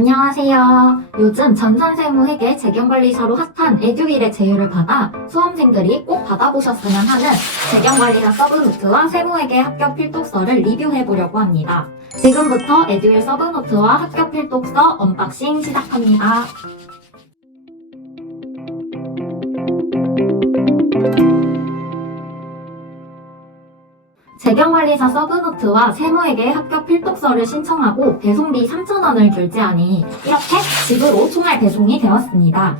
안녕하세요. 요즘 전산세무회계 재경관리사로 핫한 에듀윌의 제휴를 받아 수험생들이 꼭 받아보셨으면 하는 재경관리사 서브노트와 세무회계 합격 필독서를 리뷰해보려고 합니다. 지금부터 에듀윌 서브노트와 합격 필독서 언박싱 시작합니다. 재경관리사 서브노트와 세무에게 합격 필독서를 신청하고 배송비 3,000원을 결제하니 이렇게 집으로 총알 배송이 되었습니다.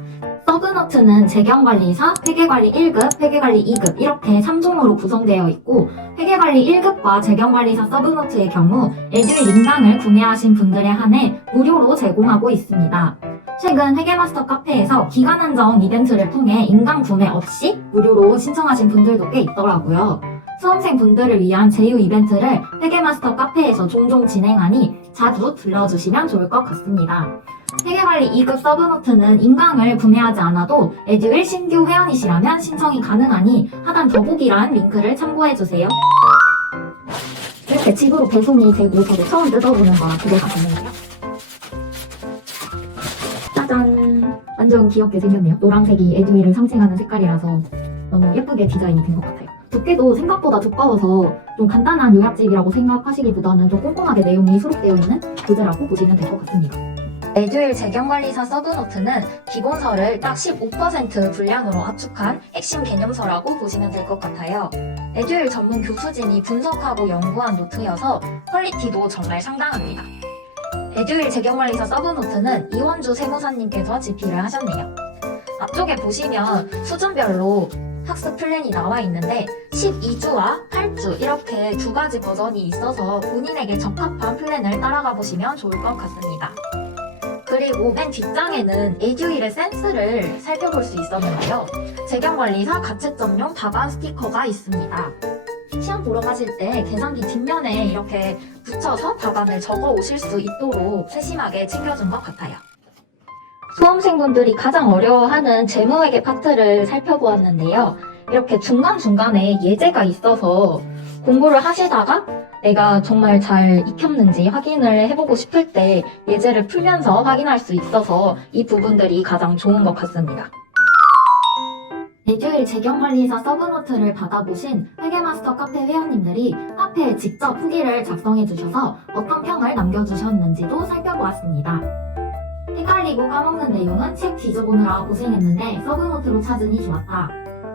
서브노트는 재경관리사, 회계관리 1급, 회계관리 2급 이렇게 3종으로 구성되어 있고 회계관리 1급과 재경관리사 서브노트의 경우 에듀윌 인강을 구매하신 분들에 한해 무료로 제공하고 있습니다. 최근 회계마스터 카페에서 기간 한정 이벤트를 통해 인강 구매 없이 무료로 신청하신 분들도 꽤 있더라고요. 수험생 분들을 위한 제휴 이벤트를 회계마스터 카페에서 종종 진행하니 자주 들러주시면 좋을 것 같습니다. 회계관리 2급 서브노트는 인강을 구매하지 않아도 에듀윌 신규 회원이시라면 신청이 가능하니 하단 더보기란 링크를 참고해주세요. 이렇게 집으로 배송이 되고 저도 처음 뜯어보는 거라 기대가 되는데요. 짜잔! 완전 귀엽게 생겼네요. 노란색이 에듀윌을 상징하는 색깔이라서 너무 예쁘게 디자인이 된 것 같아요. 두께도 생각보다 두꺼워서 좀 간단한 요약집이라고 생각하시기보다는 좀 꼼꼼하게 내용이 수록되어 있는 교재라고 보시면 될 것 같습니다. 에듀윌 재경관리사 서브노트는 기본서를 딱 15% 분량으로 압축한 핵심 개념서라고 보시면 될 것 같아요. 에듀윌 전문 교수진이 분석하고 연구한 노트여서 퀄리티도 정말 상당합니다. 에듀윌 재경관리사 서브노트는 이원주 세무사님께서 집필을 하셨네요. 앞쪽에 보시면 수준별로 학습 플랜이 나와 있는데 12주와 8주 이렇게 두 가지 버전이 있어서 본인에게 적합한 플랜을 따라가 보시면 좋을 것 같습니다. 그리고 맨 뒷장에는 에듀윌의 센스를 살펴볼 수 있었는데요. 재경관리사 가채점용 답안 스티커가 있습니다. 시험 보러 가실 때 계산기 뒷면에 이렇게 붙여서 답안을 적어 오실 수 있도록 세심하게 챙겨준 것 같아요. 수험생분들이 가장 어려워하는 재무회계 파트를 살펴보았는데요. 이렇게 중간중간에 예제가 있어서 공부를 하시다가 내가 정말 잘 익혔는지 확인을 해보고 싶을 때 예제를 풀면서 확인할 수 있어서 이 부분들이 가장 좋은 것 같습니다. 에듀윌 재경관리사 서브노트를 받아보신 회계마스터 카페 회원님들이 카페에 직접 후기를 작성해 주셔서 어떤 평을 남겨주셨는지도 살펴보았습니다. 헷갈리고 까먹는 내용은 책 뒤져보느라 고생했는데 서브 노트로 찾으니 좋았다.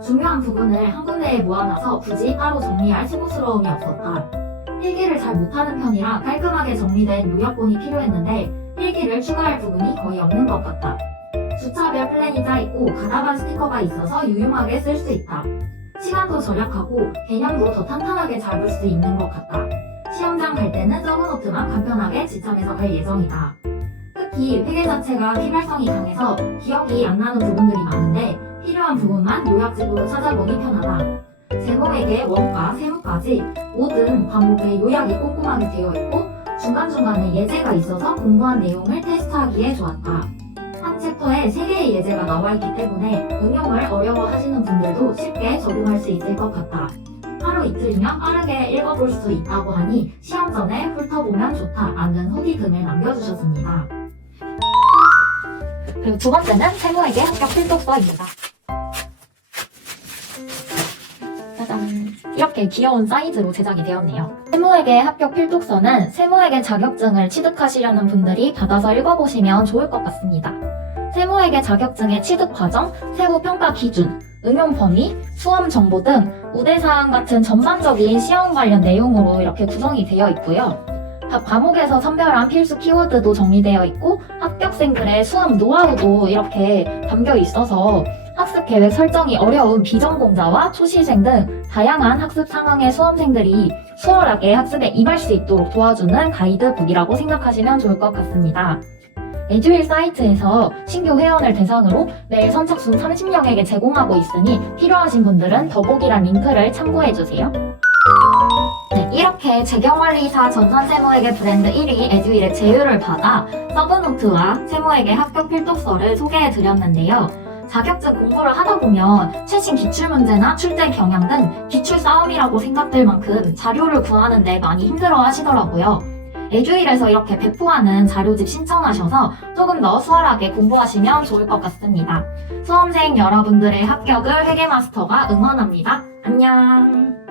중요한 부분을 한 군데에 모아놔서 굳이 따로 정리할 수고스러움이 없었다. 필기를 잘 못하는 편이라 깔끔하게 정리된 요약본이 필요했는데 필기를 추가할 부분이 거의 없는 것 같다. 주차별 플랜이 짜 있고 가다반 스티커가 있어서 유용하게 쓸 수 있다. 시간도 절약하고 개념도 더 탄탄하게 잡을 수 있는 것 같다. 시험장 갈 때는 서브노트만 간편하게 지참해서 갈 예정이다. 특히 회계 자체가 필발성이 강해서 기억이 안 나는 부분들이 많은데 필요한 부분만 요약집으로 찾아보기 편하다. 제목에게 원가, 세무까지 모든 과목의 요약이 꼼꼼하게 되어 있고 중간중간에 예제가 있어서 공부한 내용을 테스트하기에 좋았다. 한 챕터에 3개의 예제가 나와 있기 때문에 응용을 어려워하시는 분들도 쉽게 적용할 수 있을 것 같다. 하루 이틀이면 빠르게 읽어볼 수 있다고 하니 시험 전에 훑어보면 좋다라는 후기 등을 남겨주셨습니다. 그리고 두 번째는 세무에게 합격 필독서입니다. 짜잔. 이렇게 귀여운 사이즈로 제작이 되었네요. 세무에게 합격 필독서는 세무에게 자격증을 취득하시려는 분들이 받아서 읽어보시면 좋을 것 같습니다. 세무에게 자격증의 취득 과정, 세부 평가 기준, 응용 범위, 수험 정보 등 우대사항 같은 전반적인 시험 관련 내용으로 이렇게 구성이 되어 있고요. 각 과목에서 선별한 필수 키워드도 정리되어 있고 합격생들의 수험 노하우도 이렇게 담겨 있어서 학습 계획 설정이 어려운 비전공자와 초시생 등 다양한 학습 상황의 수험생들이 수월하게 학습에 임할 수 있도록 도와주는 가이드북이라고 생각하시면 좋을 것 같습니다. 에듀윌 사이트에서 신규 회원을 대상으로 매일 선착순 30명에게 제공하고 있으니 필요하신 분들은 더보기란 링크를 참고해주세요. 네, 이렇게 재경관리사 전산 세무회계 브랜드 1위 에듀윌의 제휴를 받아 서브노트와 세무회계 합격 필독서를 소개해드렸는데요. 자격증 공부를 하다 보면 최신 기출문제나 출제 경향 등 기출 싸움이라고 생각될 만큼 자료를 구하는데 많이 힘들어 하시더라고요. 에듀일에서 이렇게 배포하는 자료집 신청하셔서 조금 더 수월하게 공부하시면 좋을 것 같습니다. 수험생 여러분들의 합격을 회계마스터가 응원합니다. 안녕!